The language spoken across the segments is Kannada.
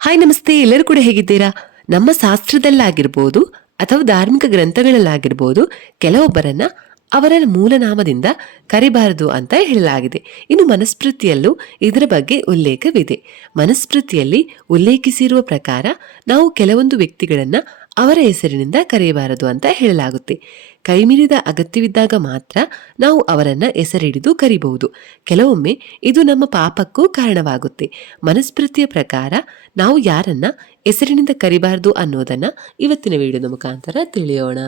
ಹಾಯ್ ನಮಸ್ತೆ, ಎಲ್ಲರೂ ಕೂಡ ಹೇಗಿದ್ದೀರಾ? ನಮ್ಮ ಶಾಸ್ತ್ರದಲ್ಲಾಗಿರ್ಬೋದು ಅಥವಾ ಧಾರ್ಮಿಕ ಗ್ರಂಥಗಳಲ್ಲಾಗಿರ್ಬೋದು ಕೆಲವೊಬ್ಬರನ್ನ ಅವರ ಮೂಲನಾಮದಿಂದ ಕರಿಬಾರದು ಅಂತ ಹೇಳಲಾಗಿದೆ. ಇನ್ನು ಮನುಸ್ಮೃತಿಯಲ್ಲೂ ಇದರ ಬಗ್ಗೆ ಉಲ್ಲೇಖವಿದೆ. ಮನುಸ್ಮೃತಿಯಲ್ಲಿ ಉಲ್ಲೇಖಿಸಿರುವ ಪ್ರಕಾರ ನಾವು ಕೆಲವೊಂದು ವ್ಯಕ್ತಿಗಳನ್ನ ಅವರ ಹೆಸರಿನಿಂದ ಕರೆಯಬಾರದು ಅಂತ ಹೇಳಲಾಗುತ್ತೆ. ಕೈಮೀರಿದ ಅಗತ್ಯವಿದ್ದಾಗ ಮಾತ್ರ ನಾವು ಅವರನ್ನ ಹೆಸರಿಡಿದು ಕರಿಬಹುದು. ಕೆಲವೊಮ್ಮೆ ಇದು ನಮ್ಮ ಪಾಪಕ್ಕೂ ಕಾರಣವಾಗುತ್ತೆ. ಮನುಸ್ಮೃತಿಯ ಪ್ರಕಾರ ನಾವು ಯಾರನ್ನ ಹೆಸರಿನಿಂದ ಕರಿಬಾರದು ಅನ್ನೋದನ್ನ ಇವತ್ತಿನ ವಿಡಿಯೋದ ಮುಖಾಂತರ ತಿಳಿಯೋಣ.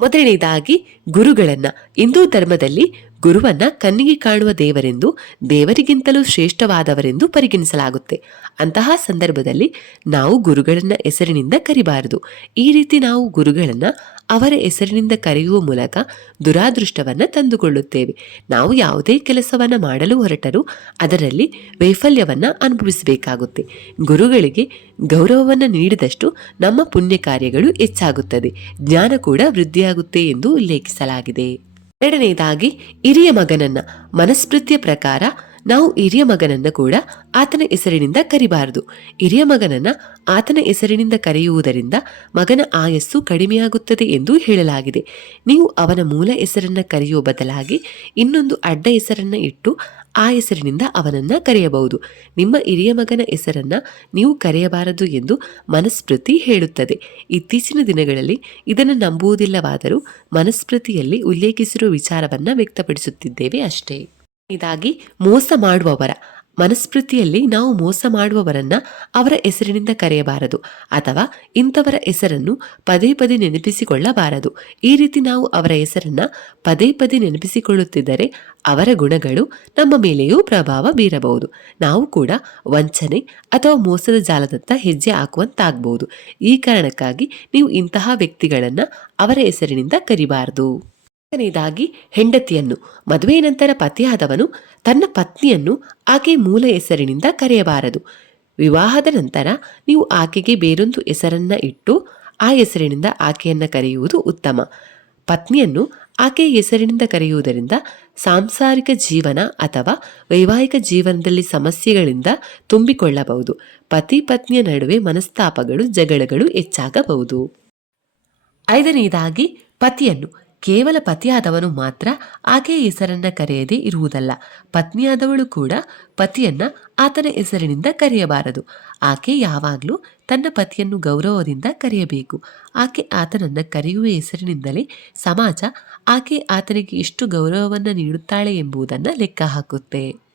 ಮೊದಲನೇದಾಗಿ ಗುರುಗಳನ್ನ. ಹಿಂದೂ ಧರ್ಮದಲ್ಲಿ ಗುರುವನ್ನ ಕಣ್ಣಿಗೆ ಕಾಣುವ ದೇವರೆಂದು, ದೇವರಿಗಿಂತಲೂ ಶ್ರೇಷ್ಠವಾದವರೆಂದು ಪರಿಗಣಿಸಲಾಗುತ್ತೆ. ಅಂತಹ ಸಂದರ್ಭದಲ್ಲಿ ನಾವು ಗುರುಗಳನ್ನ ಹೆಸರಿನಿಂದ ಕರಿಬಾರದು. ಈ ರೀತಿ ನಾವು ಗುರುಗಳನ್ನ ಅವರ ಹೆಸರಿನಿಂದ ಕರೆಯುವ ಮೂಲಕ ದುರಾದೃಷ್ಟವನ್ನ ತಂದುಕೊಳ್ಳುತ್ತೇವೆ. ನಾವು ಯಾವುದೇ ಕೆಲಸವನ್ನ ಮಾಡಲು ಹೊರಟರೂ ಅದರಲ್ಲಿ ವೈಫಲ್ಯವನ್ನ ಅನುಭವಿಸಬೇಕಾಗುತ್ತೆ. ಗುರುಗಳಿಗೆ ಗೌರವವನ್ನು ನೀಡಿದಷ್ಟು ನಮ್ಮ ಪುಣ್ಯ ಕಾರ್ಯಗಳು ಹೆಚ್ಚಾಗುತ್ತದೆ, ಜ್ಞಾನ ಕೂಡ ವೃದ್ಧಿಯಾಗುತ್ತೆ ಎಂದು ಉಲ್ಲೇಖಿಸಲಾಗಿದೆ. ಎರಡನೇದಾಗಿ ಹಿರಿಯ ಮಗನನ್ನ. ಮನುಸ್ಮೃತಿಯ ಪ್ರಕಾರ ನಾವು ಹಿರಿಯ ಮಗನನ್ನ ಕೂಡ ಆತನ ಹೆಸರಿನಿಂದ ಕರಿಬಾರದು. ಹಿರಿಯ ಮಗನನ್ನ ಆತನ ಹೆಸರಿನಿಂದ ಕರೆಯುವುದರಿಂದ ಮಗನ ಆಯಸ್ಸು ಕಡಿಮೆಯಾಗುತ್ತದೆ ಎಂದು ಹೇಳಲಾಗಿದೆ. ನೀವು ಅವನ ಮೂಲ ಹೆಸರನ್ನ ಕರೆಯುವ ಬದಲಾಗಿ ಇನ್ನೊಂದು ಅಡ್ಡ ಹೆಸರನ್ನ ಇಟ್ಟು ಆ ಹೆಸರಿನಿಂದ ಅವನನ್ನ ಕರೆಯಬಹುದು. ನಿಮ್ಮ ಹಿರಿಯ ಮಗನ ಹೆಸರನ್ನ ನೀವು ಕರೆಯಬಾರದು ಎಂದು ಮನುಸ್ಮೃತಿ ಹೇಳುತ್ತದೆ. ಇತ್ತೀಚಿನ ದಿನಗಳಲ್ಲಿ ಇದನ್ನು ನಂಬುವುದಿಲ್ಲವಾದರೂ ಮನುಸ್ಮೃತಿಯಲ್ಲಿ ಉಲ್ಲೇಖಿಸಿರುವ ವಿಚಾರವನ್ನ ವ್ಯಕ್ತಪಡಿಸುತ್ತಿದ್ದೇವೆ ಅಷ್ಟೇ. ಇದಾಗಿ ಮೋಸ ಮಾಡುವವರ. ಮನುಸ್ಮೃತಿಯಲ್ಲಿ ನಾವು ಮೋಸ ಮಾಡುವವರನ್ನ ಅವರ ಹೆಸರಿನಿಂದ ಕರೆಯಬಾರದು ಅಥವಾ ಇಂಥವರ ಹೆಸರನ್ನು ಪದೇ ಪದೇ ನೆನಪಿಸಿಕೊಳ್ಳಬಾರದು. ಈ ರೀತಿ ನಾವು ಅವರ ಹೆಸರನ್ನ ಪದೇ ಪದೇ ನೆನಪಿಸಿಕೊಳ್ಳುತ್ತಿದ್ದರೆ ಅವರ ಗುಣಗಳು ನಮ್ಮ ಮೇಲೆಯೂ ಪ್ರಭಾವ ಬೀರಬಹುದು. ನಾವು ಕೂಡ ವಂಚನೆ ಅಥವಾ ಮೋಸದ ಜಾಲದತ್ತ ಹೆಜ್ಜೆ ಹಾಕುವಂತಾಗಬಹುದು. ಈ ಕಾರಣಕ್ಕಾಗಿ ನೀವು ಇಂತಹ ವ್ಯಕ್ತಿಗಳನ್ನ ಅವರ ಹೆಸರಿನಿಂದ ಕರಿಬಾರದು. ಎರಡನೇದಾಗಿ ಹೆಂಡತಿಯನ್ನು. ಮದುವೆಯ ನಂತರ ಪತಿಯಾದವನು ತನ್ನ ಪತ್ನಿಯನ್ನು ಆಕೆ ಮೂಲ ಹೆಸರಿನಿಂದ ಕರೆಯಬಾರದು. ವಿವಾಹದ ನಂತರ ನೀವು ಆಕೆಗೆ ಬೇರೊಂದು ಹೆಸರನ್ನ ಇಟ್ಟು ಆ ಹೆಸರಿನಿಂದ ಆಕೆಯನ್ನ ಕರೆಯುವುದು ಉತ್ತಮ. ಪತ್ನಿಯನ್ನು ಆಕೆಯ ಹೆಸರಿನಿಂದ ಕರೆಯುವುದರಿಂದ ಸಾಂಸಾರಿಕ ಜೀವನ ಅಥವಾ ವೈವಾಹಿಕ ಜೀವನದಲ್ಲಿ ಸಮಸ್ಯೆಗಳಿಂದ ತುಂಬಿಕೊಳ್ಳಬಹುದು. ಪತಿ ಪತ್ನಿಯ ನಡುವೆ ಮನಸ್ತಾಪಗಳು, ಜಗಳಗಳು ಹೆಚ್ಚಾಗಬಹುದು. ಐದನೇದಾಗಿ ಪತಿಯನ್ನು. ಕೇವಲ ಪತಿಯಾದವನು ಮಾತ್ರ ಆಕೆಯ ಹೆಸರನ್ನ ಕರೆಯದೇ ಇರುವುದಲ್ಲ, ಪತ್ನಿಯಾದವಳು ಕೂಡ ಪತಿಯನ್ನ ಆತನ ಹೆಸರಿನಿಂದ ಕರೆಯಬಾರದು. ಆಕೆ ಯಾವಾಗಲೂ ತನ್ನ ಪತಿಯನ್ನು ಗೌರವದಿಂದ ಕರೆಯಬೇಕು. ಆಕೆ ಆತನನ್ನ ಕರೆಯುವ ಹೆಸರಿನಿಂದಲೇ ಸಮಾಜ ಆಕೆ ಆತನಿಗೆ ಎಷ್ಟು ಗೌರವವನ್ನು ನೀಡುತ್ತಾಳೆ ಎಂಬುದನ್ನು ಲೆಕ್ಕ ಹಾಕುತ್ತೆ.